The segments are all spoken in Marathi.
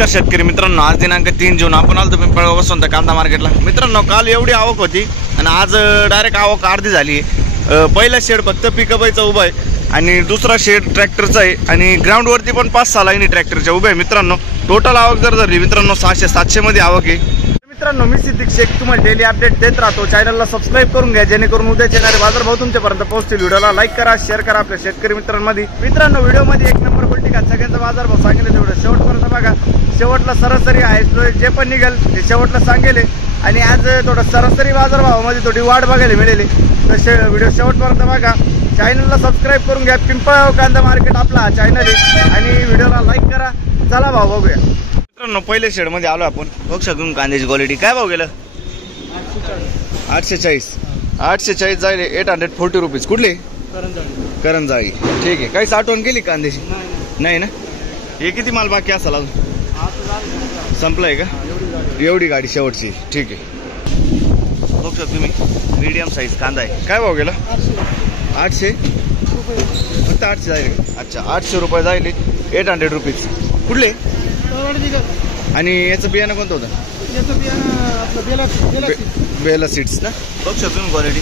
नमस्कार शेतकरी मित्रांनो, आज दिनांक 3 जून आपण आलो पिंपळगाव वसंत कांदा मार्केटला। मित्रांनो, काल एवढी आवक होती आणि आज डायरेक्ट आवक अर्धी झाली आहे। पहिला शेड फक्त पिकअपचा उभा आहे आणि दुसरा शेड ट्रॅक्टरचा आहे आणि ग्राउंड वरती पण 5-6 लाईनी ट्रॅक्टरच्या उभे आहे। मित्रांनो, टोटल आवक जर धरली मित्रांनो 600-700 मध्ये आवक आहे। मित्रांनो, मी सिद्दीक शेख तुम्हाला डेली अपडेट देत राहतो। चॅनलला सबस्क्राइब करून घ्या जेणेकरून उद्या येणारे बाजारभाव तुमच्यापर्यंत पोहोचतील। व्हिडिओला लाईक करा, शेअर करा आपल्या शेतकरी मित्रांमध्ये। मित्रांनो, व्हिडिओमध्ये एक नंबर क्वालिटी का सगळ्यांचा बाजारभाव सांगितलं तेवढं शेवटपर्यंत बघा। शेवटला सरासरी आहे जे पण निघेल ते शेवटला सांगेल आणि आज थोडं सरासरी बाजारभावामध्ये थोडी वाढ बघायला मिळेल, तर व्हिडिओ शेवटपर्यंत बघा। चॅनलला सबस्क्राइब करून घ्या। पिंपळगाव कांदा मार्केट आपला चॅनल आहे आणि व्हिडिओला लाईक करा। चला भाव बघूया। मित्रांनो, पहिले शेड मध्ये आलो आपण। बघू शकून कांद्याची क्वालिटी काय भाव गेलं? 840 जाईल 840 रुपीज। कुठले? करंजाळी। ठीक आहे, काही साठवण केली कांद्याची? नाही ना। हे किती माल बाकी असेल अजून? संपलाय का? एवढी गाडी शेवटची। ठीक आहे, बघू शकतो तुम्ही मीडियम साईज कांदा आहे। काय भाव गेला? 800 फक्त 800 जाईल। अच्छा, 800 रुपये जाईल 800 रुपीज। कुठले? आणि याचं बियाणं कोणतं होतं? बेला सीड्स ना। बघू शकतो तुम्ही क्वालिटी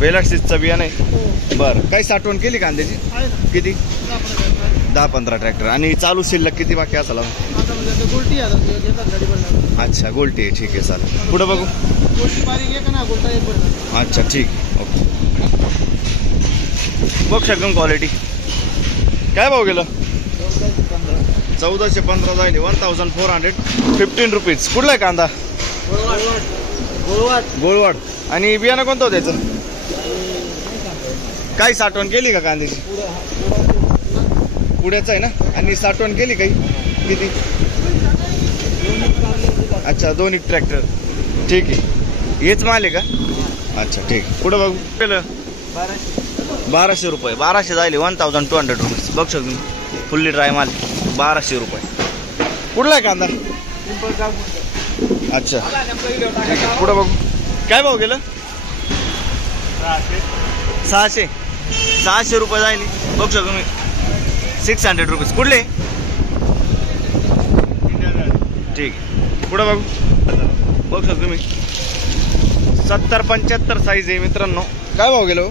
बेला सीड्सचं बियाणं आहे। बरं, काही साठवण केली कांद्याची? किती? 10-15 ट्रॅक्टर। आणि चालू शिल्लक किती बाकी असेल? अच्छा, गोल्टी आहे। ठीक आहे, चालेल। पुढे बघू। अच्छा, ठीक आहे, ओके। बघू शकतो क्वालिटी काय भाव गेलं? 1415 जाईल 1415 रुपीज। कुठला आहे कांदा? गोळवाड। आणि बियाणं कोणतं होतं त्याचं? काही साठवण केली का कांद्याची? पुढ्याचं आहे ना। आणि साठवण केली काही? किती? अच्छा, 2 ट्रॅक्टर। ठीक आहे, हेच माल आहे का? अच्छा, ठीक आहे। पुढे बघू केलं 1200 रुपये। 1200 जाईल 1200 रुपीज। बघू शकतो फुल्ली ड्राय माल 1200 रुपये। कुठला आहे कांदा? अच्छा, पुढे बघू काय भाव गेलं? 600 रुपये जाईल। बघू शकतो मी 600 रुपीज। कुठले? ठीक आहे, पुढे बघू। बघू शकतो तुम्ही 70-75 साईज आहे। मित्रांनो, काय भाव गेलो?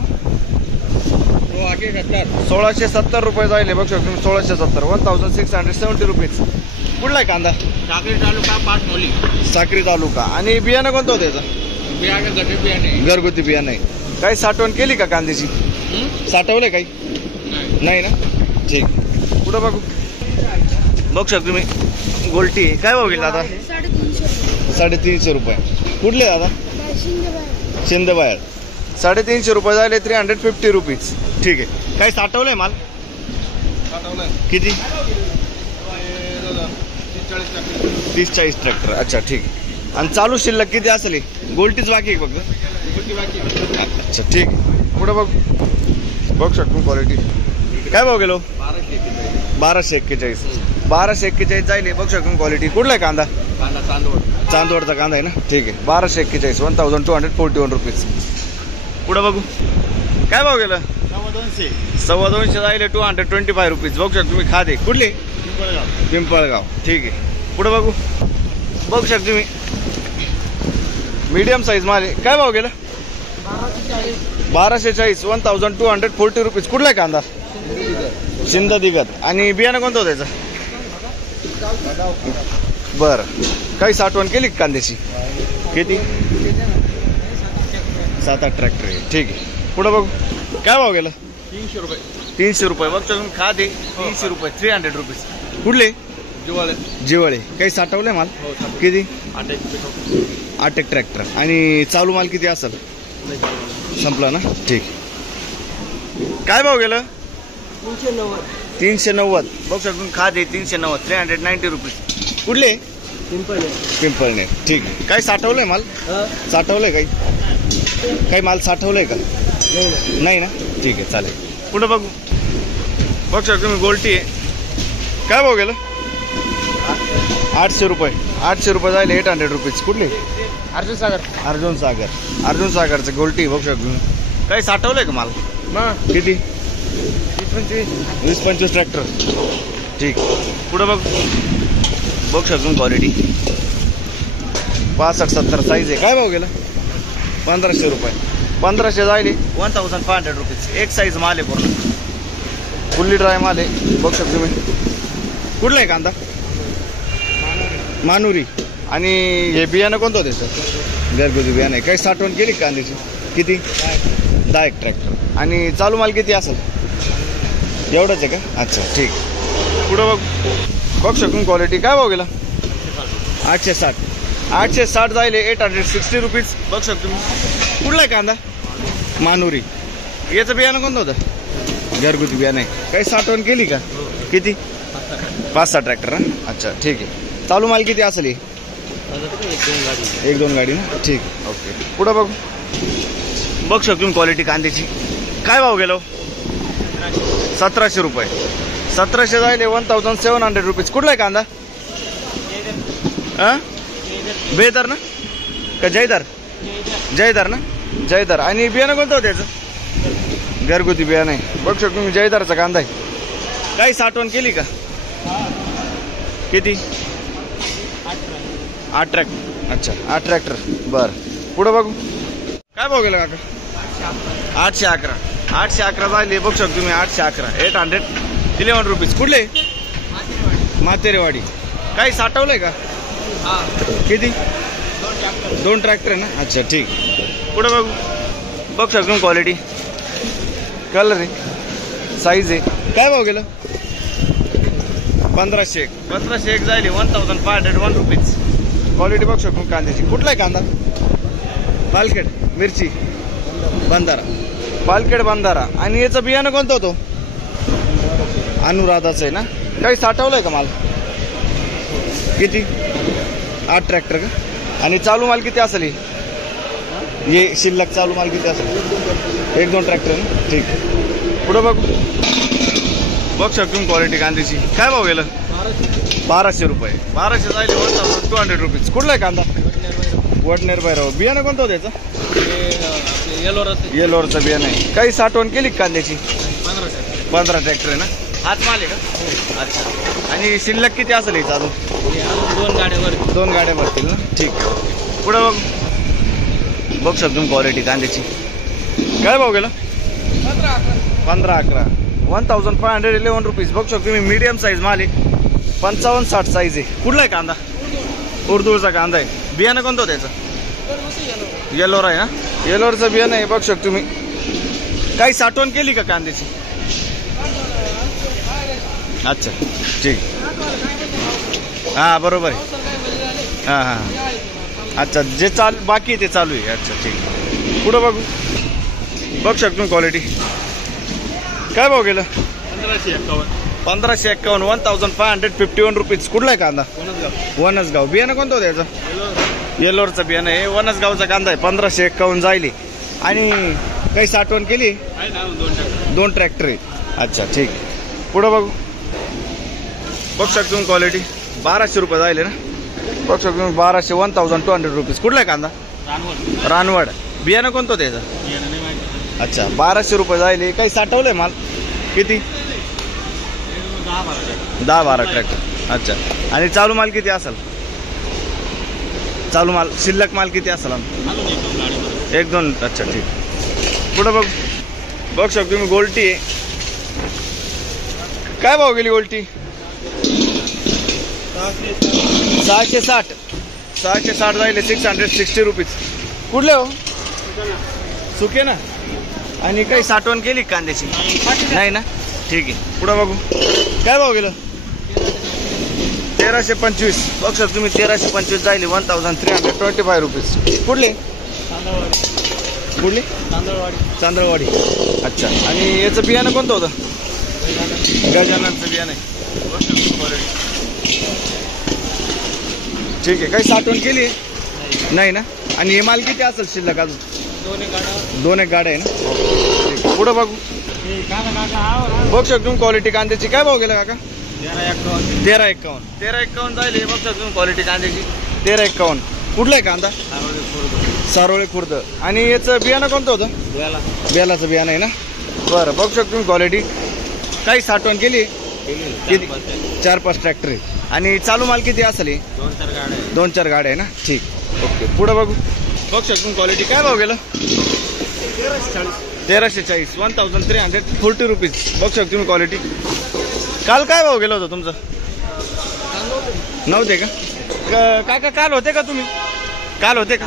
1670 रुपये जाईल। बघू शकतो तुम्ही 1670 1670 रुपीज। कुठला आहे कांदा? साक्री तालुका पाटमोली। साक्री तालुका। आणि बियाणं कोणतं होतं त्याचं? घरगुती बियाणं आहे। काही साठवण केली का कांद्याची? साठवले काही? नाही ना। ठीक, पुढे बघू। बघू शकतो तुम्ही गोल्टी काय भाव गेला दादा? 350 रुपये। कुठले दादा? शिंदेबाहेर। 350 रुपये झाले 350 रुपीज। ठीक आहे, काही साठवलंय माल? किती? 30-40 ट्रॅक्टर। अच्छा, ठीक आहे। आणि चालू शिल्लक किती असेल? गोल्टीच बाकी आहे फक्त? अच्छा, ठीक आहे, पुढे बघ। बघू शकतो क्वालिटी काय भाव गेलो? 1241। 1241 जाईल। बघू शकतो क्वालिटी। कुठला आहे कांदा? चांदवडचा कांदा आहे ना। ठीक आहे, 1241 1241 रुपीज। पुढे बघू काय भाव गेलं? 225 जाईल 225 रुपीज। बघू शकतो तुम्ही खादे। कुठली? पिंपळगाव। ठीक आहे, पुढे बघू। बघू शकतो तुम्ही मीडियम साईज माल आहे। काय भाव गेलं? 1240 1240 रुपीज। कुठला आहे कांदा? शिंददिगत। आणि बियाणं कोणतं होतं त्याचं? बरं, काही साठवण केली कांद्याची? किती? 7-8 ट्रॅक्टर आहे। ठीक आहे, पुढे बघू काय भाव गेलं? 300 रुपये। बघतो तुम्ही खादे 300 रुपये 300 रुपीज। कुठले? जिवाळे। काही साठवले माल? किती? 8 ट्रॅक्टर। आणि चालू माल किती असेल? संपला ना। ठीक, काय भाव गेलं? 390। बघू शकतो खादे 390 390 रुपीज। कुठले? पिंपळणे। ठीक आहे, काही साठवलंय माल? साठवलंय काही माल साठवलंय का? नाही ना। ठीक आहे, चालेल। पुढे बघू। बघू शकतो तुम्ही गोल्टी आहे। काय भाव गेलं? 800 रुपये। 800 रुपये जाईल 800 रुपीज। कुठले? अर्जुन सागरचं गोल्टी। बघू शकतो तुम्ही काही साठवलंय का माल? किती? 20-25 ट्रॅक्टर। ठीक, पुढे बघ। बघू शकतो क्वालिटी 65-70 साईज आहे. काय भाव गेला? 1500 रुपये. 1500 जायले 1500 रुपीज. एक साईज माल आहे पूर्ण, फुल्ली ड्राय माल आहे. बघू शकतो मी. कुठला आहे कांदा? मानुरी. आणि हे बियाणं कोणतं त्याचं? घरगुती बियाणं आहे. काही साठवण केली कांद्याची? किती? 10 ट्रॅक्टर. आणि चालू माल किती असेल? एवढंच आहे का? अच्छा ठीक. पुढं बघू शकतो क्वालिटी. काय भाव गेला? 860. 860 जायले 860 रुपीज. बघू शकतो मी. कुठला आहे कांदा? मानुरी. याचं बियाणं कोणतं होतं? घरगुती बियाणं आहे. काही साठवण केली का? किती? 5-6 ट्रॅक्टर. अच्छा ठीक आहे. चालू माल किती असेल? 1-2 गाडी ना. ठीक. ओके. पुढं बघू शकतो क्वालिटी कांद्याची. काय भाव गेलो? 1700 रुपये. 1700 जायले 1700 रुपीज. कुठला आहे कांदा? बेदर ना का जयदार? जयदार ना. जयदार. आणि बियाणं कोणतं होतं त्याचं? घरगुती बियाणं आहे. बघू शकतो मी. जयदारचा कांदा आहे. काही साठवण केली का? किती? 8 ट्रॅक्टर. अच्छा 8 ट्रॅक्टर. बरं. पुढं बघू. काय भाव गेला काका? 811. 811 जायले. बघू शकतो मी. 811 811 रुपीज. कुठले? मातेरेवाडी. काही साठवलंय का? किती? 2 ट्रॅक्टर आहे ना. अच्छा ठीक. पुढे बघू शकतो क्वालिटी. कलर आहे, साईज आहे. काय भाव गेलं? 1501. 1501 जायले 1501 रुपीज. क्वालिटी बघू शकतो कांद्याची. कुठला आहे कांदा? पालखेड. मिरची बंधारा. पालखेड बंधारा. आणि याचं बियाणं कोणतं होतं? अनुराधाचं आहे ना. काही साठवलंय का माल? किती? 8 ट्रॅक्टर का? आणि चालू माल किती असेल? हे शिल्लक चालू माल किती असेल? 1-2 ट्रॅक्टर ना. ठीक. पुढं बघू शकतो क्वालिटी कांद्याची. काय भाव गेलं? 1200 रुपये. 1200 जायले 1200 रुपीज. कुठला आहे कांदा? वडनेर बायराव. बियाणं कोणतं होतं त्याचं? येलोरचं बियाणं आहे. काही साठवण केली कांद्याची? 15 ट्रॅक्टर आहे ना. हाच माल आहे का? अच्छा. आणि शिल्लक किती असेल याचा अजून? 2 गाड्या भरतील ना. ठीक. पुढं बघू शकतो क्वालिटी कांद्याची. काय भाव गेला? 1511 1511 रुपीज. बघू शकतो मी. मीडियम साईज माल आहे. 55-60 साईज आहे. कुठला आहे कांदा? उर्दूचा कांदा आहे. बियाणं कोणतं होतं त्याचं? येलोर आहे ना. येलोरचं बियाणं आहे. बघू शकतो मी. काही साठवण केली का कांद्याची? अच्छा ठीक. हां बरोबर आहे. हां. अच्छा जे बाकी आहे ते चालू आहे. अच्छा ठीक. पुढं बघू शकतो क्वालिटी. काय भाव गेलं? 1551 1551 रुपीज. कुठला आहे कांदा? वनसगाव. बियाणं कोणतं होतं याचं? येलोरचं बियाणं आहे. वनसगावचा कांदा आहे. 1551 जायले. आणि काही साठवण केली? 2 ट्रॅक्टर आहे. अच्छा ठीक. पुढं बघू शकतो क्वालिटी. 1200 रुपये जायले ना. बघू शकतो 1200 1200 रुपीज. कुठला आहे कांदा? रानवड. बियाणं कोणतं होतं याचं? अच्छा 1200 रुपये जायले. काही साठवलंय माल? किती? 10-12 ट्रॅक्टर. अच्छा. आणि चालू माल किती असेल? चालू माल शिल्लक माल किती असेल? 1-2. अच्छा ठीक. पुढं बघू शकतो मी. गोल्टी आहे. काय भाव गेली गोल्टी? 660. 660 जायले 660 रुपीज. कुठले हो? सुके ना. आणि काही साठवण केली कांद्याची? नाही ना. ठीक आहे. पुढं बघू. काय भाव गेलं? 1325. बघू शकतो तुम्ही. 1325 जायले 1325 रुपीज. कुठले? चांदळवाडी. अच्छा. आणि याचं बियाणं कोणतं होतं? गजाननचं बियाणं आहे. ठीक आहे. काही साठवण केली? नाही ना. आणि हे माल किती असेल शिल्लक अजून? 2 गाड्या आहे ना. पुढं बघू शकतो क्वालिटी कांद्याची. काय भाव गेला काका? 1351 जायले. बघू शकतो क्वालिटी कांद्याची. 1351. कुठला आहे कांदा? सारोळे खुर्द. आणि याचं बियाणं कोणतं होतं? बेलाचं बियाणं आहे ना. बरं. बघू शकतो क्वालिटी. काही साठवण केली? किती 4-5 ट्रॅक्टर आहे. आणि चालू माल किती असेल हे? 2-4 गाड्या आहे ना. ठीक. ओके. पुढं बघू शकतो क्वालिटी. काय भाव गेलं? 1340 1340 रुपीज. बघू शकतो तुम्ही क्वालिटी. काल काय भाव गेला होता तुमचा? नव्हते का? काका काल होते का तुम्ही? काल होते का?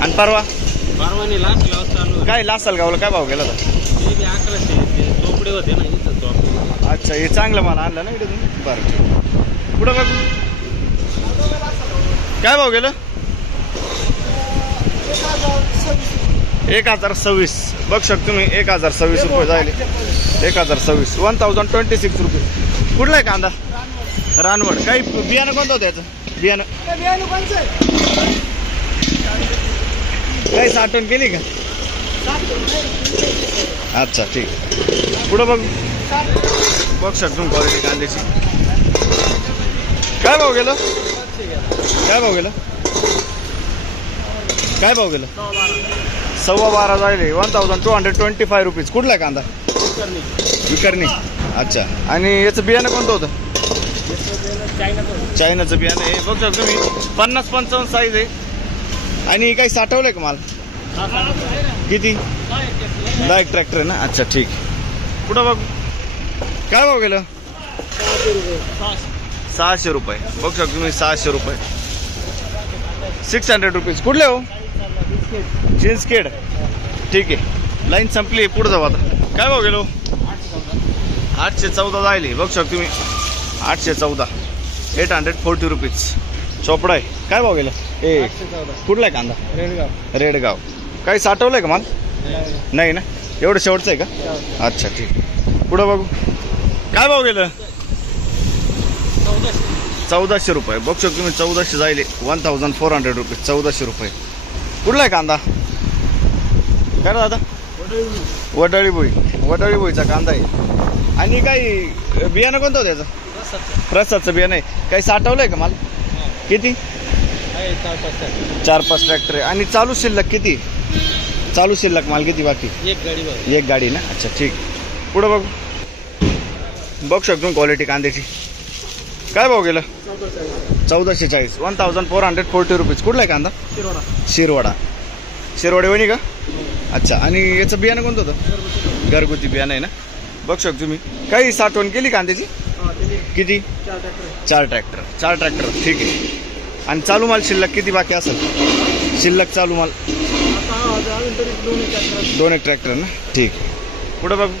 आणि परवा काय लासलगावला काय भाव गेला होता? अच्छा, हे चांगलं मला आणलं ना इथे तुम्ही. बरं. पुढं बघू काय भाव गेलं? 1026. बघू शकतो तुम्ही 1026 रुपये जायले. 1026 1026 रुपये. कुठला आहे कांदा? रानवड. काही बियाणं कोणतं होतं याचं? बियाणं काही साठवण केली का? अच्छा, ठीक. पुढं बघू शकतो क्वालिटी कांद्याची. काय भाव गेलं? काय भाव गेलं? काय भाव गेलं? 12.25 जायले. 1225 रुपीज. कुठला आहे कांदा? विकर्णी. अच्छा. आणि याचं बियाणं कोणतं होतं? चायनाचं बियाणं आहे. बघू शकतो तुम्ही 50-55 साईज आहे. आणि काही साठवलंय का माल? किती? 10 ट्रॅक्टर आहे ना. अच्छा, ठीक. पुढं बघ काय भाव गेलं? 600 रुपये. बघू शकतो तुम्ही 600 रुपये. 600 रुपीज. कुठले हो? चिंचखेड. ठीक आहे. लाईन संपली. पुढे जाऊ आता. काय भाव गेलो? 814 जायले. बघू शकतो तुम्ही 814 840 रुपीज. चोपडा आहे. काय भाव गेलं? कुठला आहे कांदा? रेडगाव. काही साठवलंय का माल? नाही ना. एवढं शेवटचं आहे का? अच्छा, ठीक. पुढं बघू काय भाव गेलं? 1400 रुपये. बघू शकतो तुम्ही 1400 जायले. 1400 रुपीज. 1400 रुपये. कुठला आहे कांदा? काय दादा? वडाळी भोईचा कांदा आहे. आणि काही बियाणं कोणतं होतं त्याचं? प्रसादचं बियाणं आहे. काही साठवलंय का माल? किती? 4-5 ट्रॅक्टर आहे. आणि चालू शिल्लक किती? चालू शिल्लक माल किती बाकी? एक गाडी ना. अच्छा, ठीक. पुढं बघू शकतो क्वालिटी कांद्याची. काय भाव गेलं? 1440 1440 रुपीज. कुठला आहे कांदा? शिरवाडे वणी का? अच्छा. आणि याचं बियाणं कोणतं होतं? घरगुती बियाणं आहे ना. बघू शकतो तुम्ही. काही साठवण केली कांद्याची? किती? 4 ट्रॅक्टर. ठीक आहे. आणि चालू माल शिल्लक किती बाकी असेल? शिल्लक चालू माल 2 ट्रॅक्टर ना. ठीक. पुढं बघू